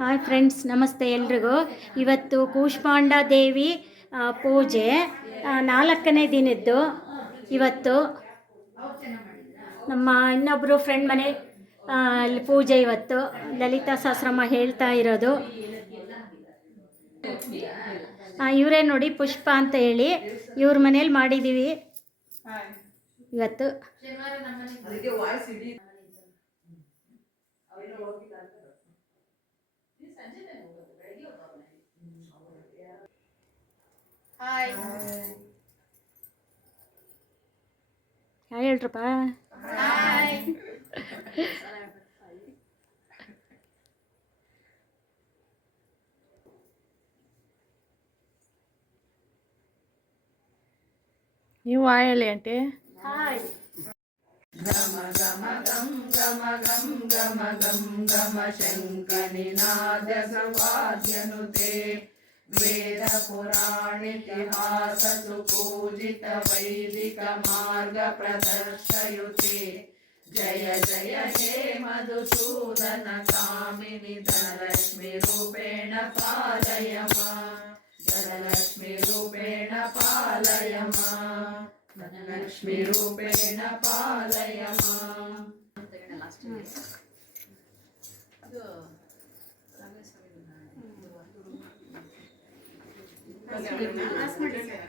Hi friends ನಮಸ್ತೆ ಎಲ್ರಿಗೂ. ಇವತ್ತು ಕೂಷ್ಮಾಂಡ ದೇವಿ ಪೂಜೆ ನಾಲ್ಕನೇ ದಿನದ್ದು. ಇವತ್ತು ನಮ್ಮ ಇನ್ನೊಬ್ಬರು ಫ್ರೆಂಡ್ ಮನೆ ಪೂಜೆ ಇವತ್ತು. ಲಲಿತಾ ಸಹಸ್ರಮ್ಮ ಹೇಳ್ತಾ ಇರೋದು. ಇವರೇ ನೋಡಿ ಪುಷ್ಪ ಅಂತ ಹೇಳಿ. ಇವ್ರ ಮನೇಲಿ ಮಾಡಿದ್ದೀವಿ ಇವತ್ತು. ಹಾಯ್ ಹೇಳ್ರಪ್ಪ ನೀವು ಆ ಹೇಳಿ ಆಂಟಿ ಹಾಯ್ గమ గం గమ శంకనినాద సవాద్యనుతే వేద పురాణితిహాససు పూజిత వైదిక మార్గ ప్రదర్శయుతే జయ జయ హే మధుసూదన కామిని ధనలక్ష్మి రూపేణ పాలయ ధనలక్ష్మి రూపేణ పాలయ ధనలక్ష్మి రూపేణ పాలయ ರೂಪೇಣ ಇದು.